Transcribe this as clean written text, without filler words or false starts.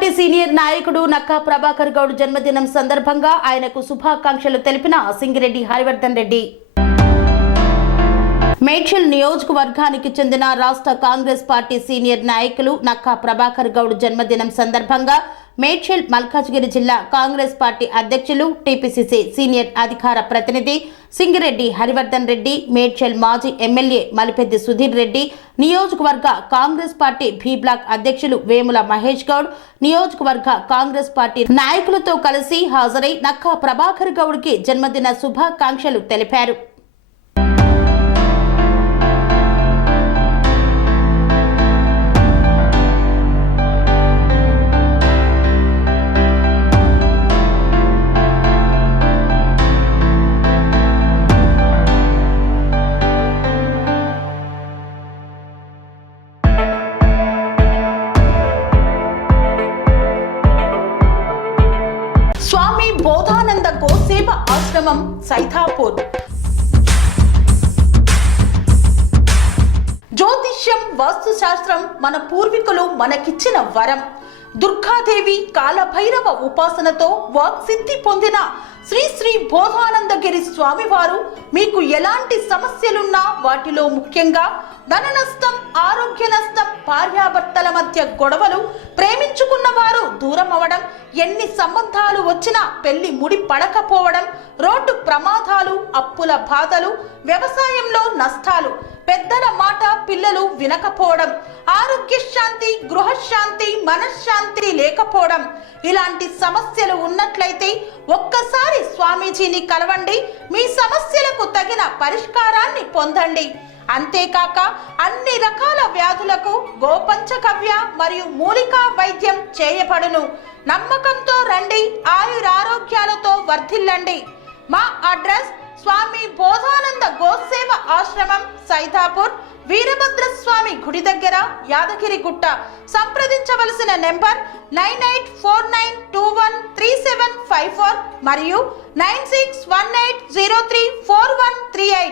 Party senior నాయకుడు నక్కా ప్రభాకర్ గౌడ్ జన్మదినం సందర్భంగా ఆయనకు శుభాకాంక్షలు తెలిపిన సింగిరెడ్డి హరివర్ధన్ రెడ్డి. మేడ్చల్ నియోజకవర్గానికి చెందిన రాష్ట్ర కాంగ్రెస్ పార్టీ సీనియర్ నాయకులు నక్కా ప్రభాకర్ గౌడ్ జన్మదినం సందర్భంగా మేడ్చల్ మల్కాజ్గిరి జిల్లా కాంగ్రెస్ పార్టీ అధ్యక్షులు టీపీసీసీ సీనియర్ అధికార ప్రతినిధి సింగిరెడ్డి హరివర్ధన్ రెడ్డి, మేడ్చల్ మాజీ ఎమ్మెల్యే మలిపెద్ది సుధీర్ రెడ్డి, నియోజకవర్గ కాంగ్రెస్ పార్టీ బి బ్లాక్ అధ్యక్షులు వేముల మహేష్ గౌడ్, నియోజకవర్గ కాంగ్రెస్ పార్టీ నాయకులతో కలిసి హాజరై నక్కా ప్రభాకర్ గౌడ్ కి జన్మదిన శుభాకాంక్షలు తెలిపారు. స్వామి బోధానంద గోసేవ ఆశ్రమం సైథాపూర్. జ్యోతిష్యం, వాస్తుశాస్త్రం మన పూర్వీకులు మనకిచ్చిన వరం. దుర్గాదేవి, కాలభైరవ ఉపాసనతో వాక్సిద్ధి పొందిన శ్రీ శ్రీ బోధానందగిరి స్వామివారు మీకు ఎలాంటి సమస్యలున్నా, వాటిలో ముఖ్యంగా ధన నష్టం, ఆరోగ్య నష్టం, భార్యాభర్తల మధ్య గొడవలు, ప్రేమించుకున్న వారు దూరం అవడం, ఎన్ని సంబంధాలు వచ్చినా పెళ్లి ముడి పడకపోవడం, రోడ్డు ప్రమాదాలు, అప్పుల బాధలు, వ్యవసాయంలో నష్టాలు, పెద్దల మాట పిల్లలు వినకపోవడం, ఆరోగ్య శాంతి, గృహశాంతి, మనశ్శాంతి లేకపోవడం, ఇలాంటి సమస్యలు ఉన్నట్లయితే ఒక్కసారి స్వామీజీని కలవండి. మీ సమస్యలకు తగిన పరిష్కారాన్ని పొందండి. అంతేకాక అన్ని రకాల వ్యాధులకు గోపంచగవ్య మరియు మూలికా వైద్యం చేయబడును. నమ్మకంతో రండి, ఆయురారోగ్యాలతో వర్ధిల్లండి. మా అడ్రస్ స్వామి బోధానంద గోసేవ ఆశ్రమం, సైథాపూర్, వీరభద్రస్వామి గుడి దగ్గర, యాదగిరిగుట్ట. సంప్రదించవలసిన నెంబర్ 9849213754 మరియు 9618034138.